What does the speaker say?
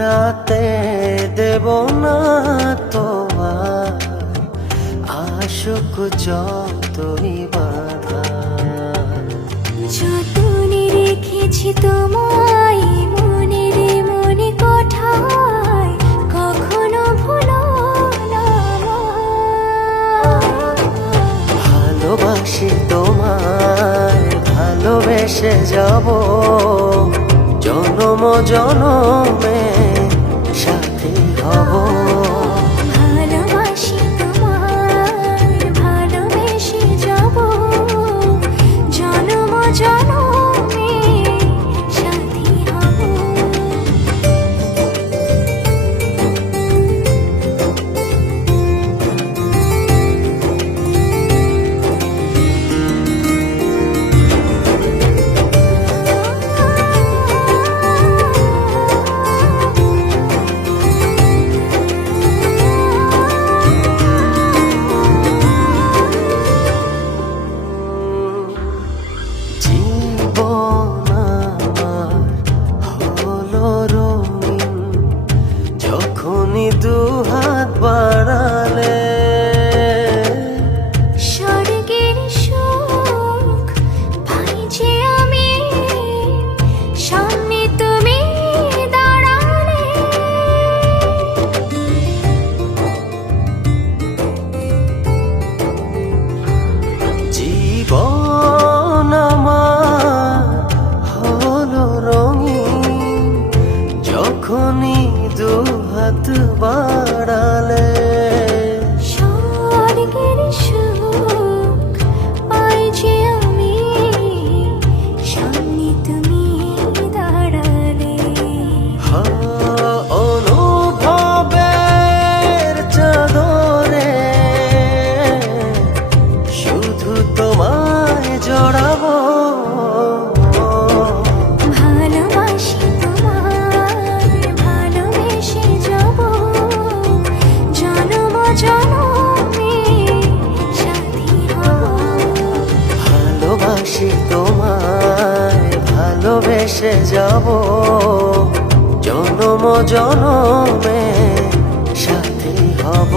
হারাতে দেব না তোমার আশুক যতই বাধা। যতনে রেখেছি তোমায় মনের মনে কোঠায়, কখনো ভুলো না আমায়। ভালোবাসি তোমায়, ভালোবেসে যাব জনম জনমে সাথী হব। ভালোবাসি তোমায়, ভালোবেসে যাব জনম জনমে সাথী হব। জীবন আমার হলো রঙিন যখনই দুহাত বাড়ালে। স্বর্গের সুখ পাই যে আমি, সামনে তুমি দাঁড়ালে। জীবন আমার হলো রঙিন যখনই দুহাত বাড়ালে। স্বর্গের সুখ পাই যে আমি, সামনে তুমি দাঁড়ালে। অনুভবের চাদরে শুধু তোমায় জড়াবো। ভালোবাসি তোমায়, ভালোবেসে যাব জনম জনমে সাথী হব। ভালোবাসি তোমায়, ভালোবেসে যাব জনম জনমে সাথী হব।